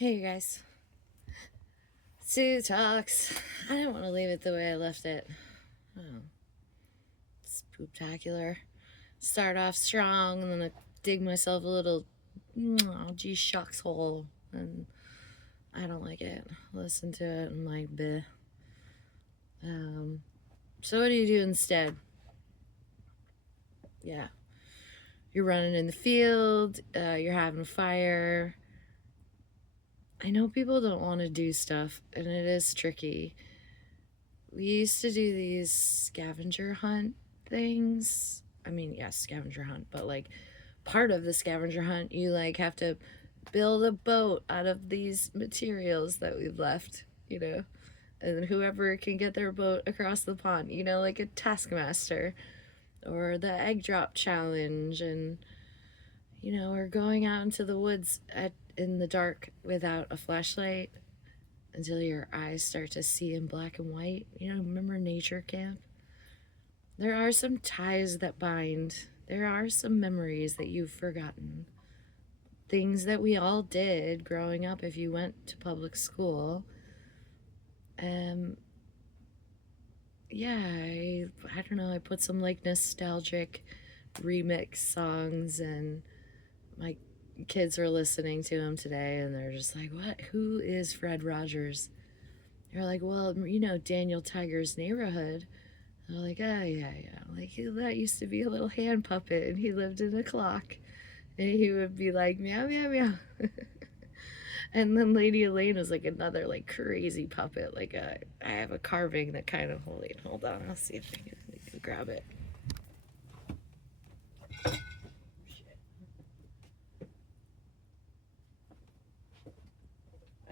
Hey, you guys. Sue talks. I didn't want to leave it the way I left it. Oh, spooktacular. Start off strong and then I dig myself a little gee shucks hole. And I don't like it. Listen to it and like, bleh. So what do you do instead? Yeah. You're running in the field, you're having a fire. I know people don't want to do stuff, and it is tricky. We used to do these scavenger hunt things. I mean, yes, scavenger hunt, but like part of the scavenger hunt, you like have to build a boat out of these materials that we've left, and then whoever can get their boat across the pond, like a taskmaster or the egg drop challenge, and or going out into the woods in the dark without a flashlight until your eyes start to see in black and white. Remember nature camp? There are some ties that bind. There are some memories that you've forgotten. Things that we all did growing up if you went to public school. Yeah, I don't know. I put some like nostalgic remix songs, and my kids are listening to them today, and they're just like, what? Who is Fred Rogers? They're like, well, Daniel Tiger's Neighborhood. And they're like, oh, yeah. Like, that used to be a little hand puppet, and he lived in a clock. And he would be like, meow, meow, meow. And then Lady Elaine was like another, like, crazy puppet. Like, I have a carving that kind of, hold on, I'll see if I can grab it.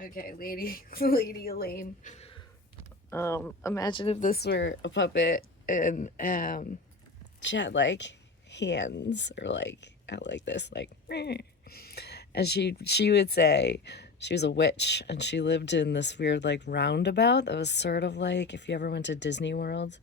Okay, Lady Elaine. Imagine if this were a puppet and she had like hands or like out like this, like, and she would say she was a witch and she lived in this weird like roundabout that was sort of like if you ever went to Disney World.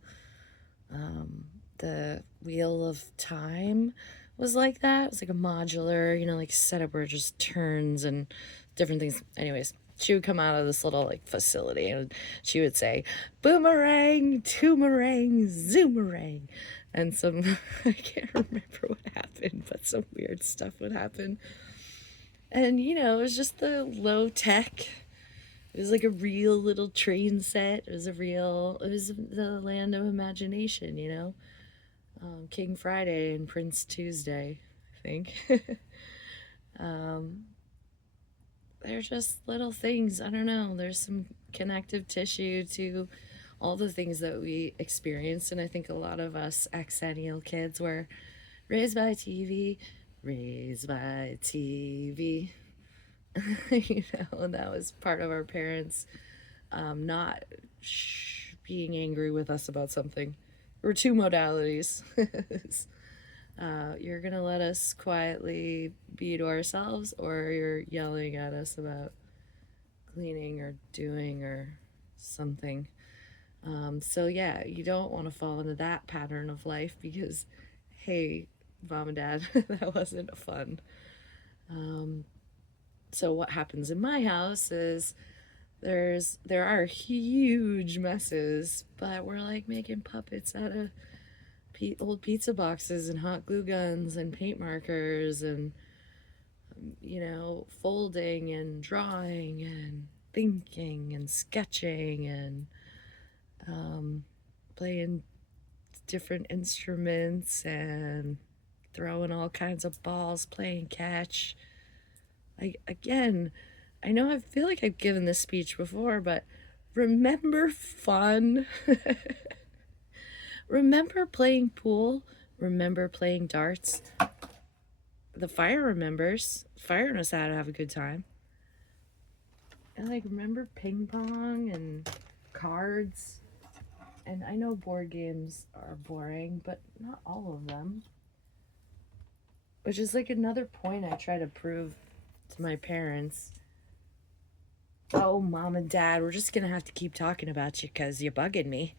The Wheel of Time was like that. It was like a modular, like setup where it just turns and different things. Anyways, she would come out of this little like facility and she would say, boomerang, toomerang, zoomerang. And some, I can't remember what happened, but some weird stuff would happen. And, it was just the low tech. It was like a real little train set. It was the land of imagination. King Friday and Prince Tuesday, I think. um, they're just little things. I don't know. There's some connective tissue to all the things that we experienced. And I think a lot of us exennial kids were raised by TV, raised by TV. And that was part of our parents not being angry with us about something. There were two modalities. You're gonna let us quietly be to ourselves, or you're yelling at us about cleaning or doing or something. So yeah, you don't want to fall into that pattern of life because, hey, mom and dad, that wasn't fun. So what happens in my house is there are huge messes, but we're like making puppets out of old pizza boxes and hot glue guns and paint markers and folding and drawing and thinking and sketching and playing different instruments and throwing all kinds of balls, playing catch. Like, again, I know I feel like I've given this speech before, but remember fun. Remember playing pool. Remember playing darts. The fire remembers. Fire knows how to have a good time. And like, remember ping pong and cards. And I know board games are boring, but not all of them. Which is like another point I try to prove to my parents. Oh, mom and dad, we're just gonna have to keep talking about you because you're bugging me.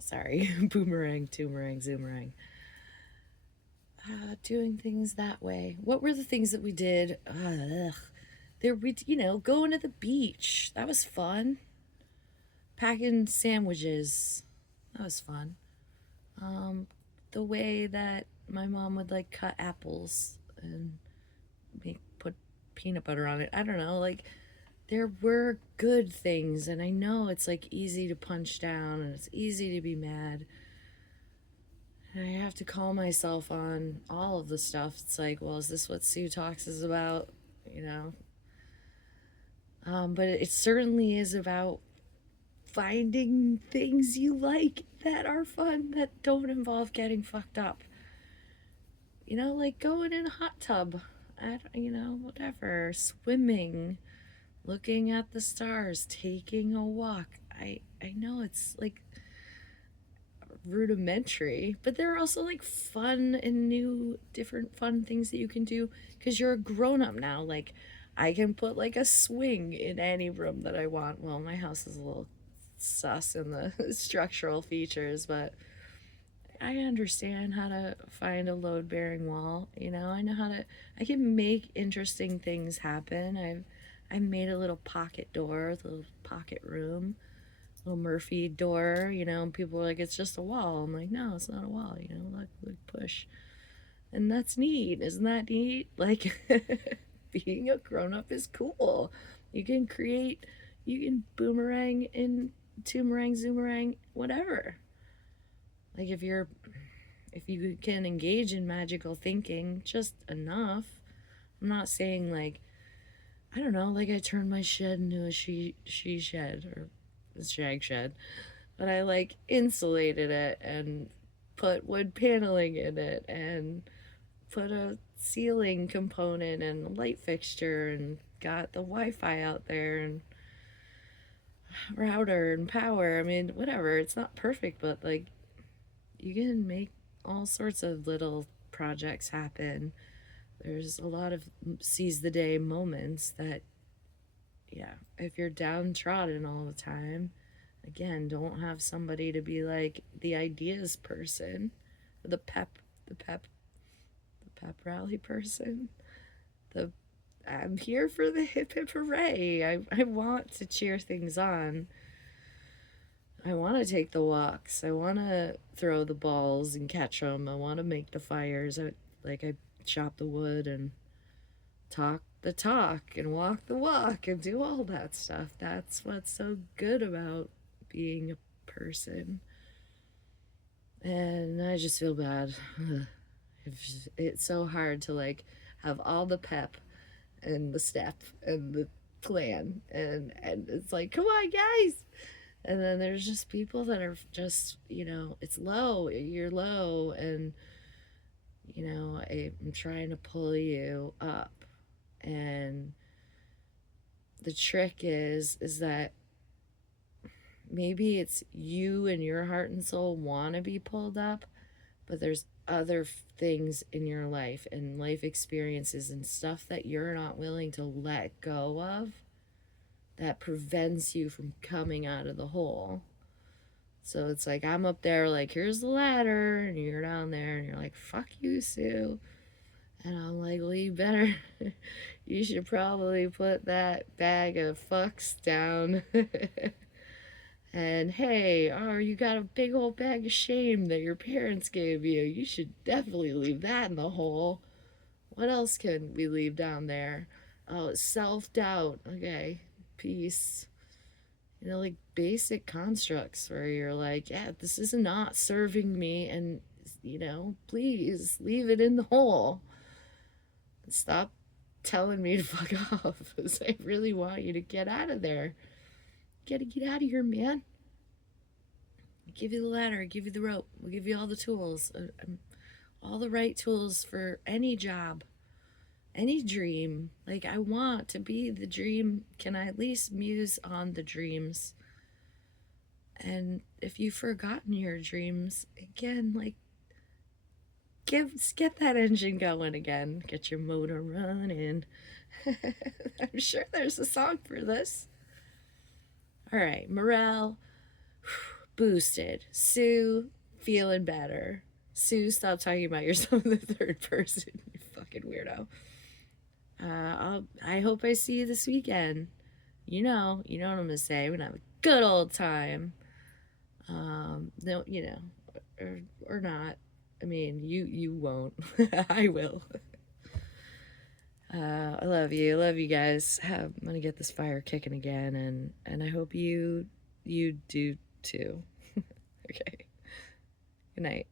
Sorry, boomerang, toomerang, zoomerang. Doing things that way. What were the things that we did? There, going to the beach. That was fun. Packing sandwiches. That was fun. Um, the way that my mom would like cut apples and put peanut butter on it. I don't know. Like, there were good things, and I know it's like easy to punch down and it's easy to be mad. And I have to call myself on all of the stuff. It's like, well, is this what Sue Talks is about? You know? But it certainly is about finding things you like that are fun that don't involve getting fucked up. Like going in a hot tub, whatever, swimming, looking at the stars, taking a walk. I know it's like rudimentary, but there are also like fun and new, different fun things that you can do because you're a grown up now. Like, I can put like a swing in any room that I want. Well, my house is a little sus in the structural features, but I understand how to find a load bearing wall. I know I can make interesting things happen. I made a little pocket door, a little pocket room, little Murphy door, and people were like, it's just a wall. I'm like, no, it's not a wall, look, push. And that's neat. Isn't that neat? Like, being a grown up is cool. You can boomerang in toomerang, zoomerang, whatever. Like, if you can engage in magical thinking just enough. I'm not saying like, I don't know, like I turned my shed into a she shed or a shag shed, but I like insulated it and put wood paneling in it and put a ceiling component and a light fixture and got the Wi-Fi out there and router and power. I mean, whatever. It's not perfect, but like, you can make all sorts of little projects happen. There's a lot of seize the day moments that, yeah, if you're downtrodden all the time, again, don't have somebody to be like the ideas person, the pep rally person, the I'm here for the hip hip hooray. I want to cheer things on. I want to take the walks. I want to throw the balls and catch them. I want to make the fires. I chop the wood and talk the talk and walk the walk and do all that stuff. That's what's so good about being a person. And I just feel bad. It's so hard to like have all the pep and the step and the plan and it's like, come on guys. And then there's just people that are just, it's low, you're low, and I'm trying to pull you up. And the trick is that maybe it's you and your heart and soul want to be pulled up, but there's other things in your life and life experiences and stuff that you're not willing to let go of that prevents you from coming out of the hole. So it's like, I'm up there, like, here's the ladder, and you're down there, and you're like, fuck you, Sue. And I'm like, well, you should probably put that bag of fucks down. And hey, you got a big old bag of shame that your parents gave you. You should definitely leave that in the hole. What else can we leave down there? Oh, self-doubt. Okay, peace. Like basic constructs where you're like, yeah, this is not serving me, and please leave it in the hole. Stop telling me to fuck off, because I really want you to get out of there. You gotta get out of here, man. I give you the ladder, I give you the rope, we'll give you all the tools, all the right tools for any job, any dream. Like, I want to be the dream. Can I at least muse on the dreams? And if you've forgotten your dreams, again, like, get that engine going again. Get your motor running. I'm sure there's a song for this. All right, morale boosted. Sue feeling better. Sue, stop talking about yourself in the third person. You fucking weirdo. I hope I see you this weekend. You know what I'm gonna say. We're gonna have a good old time. No, or not. I mean, you won't. I will. I love you. Love you guys. I'm gonna get this fire kicking again, and I hope you do too. Okay. Good night.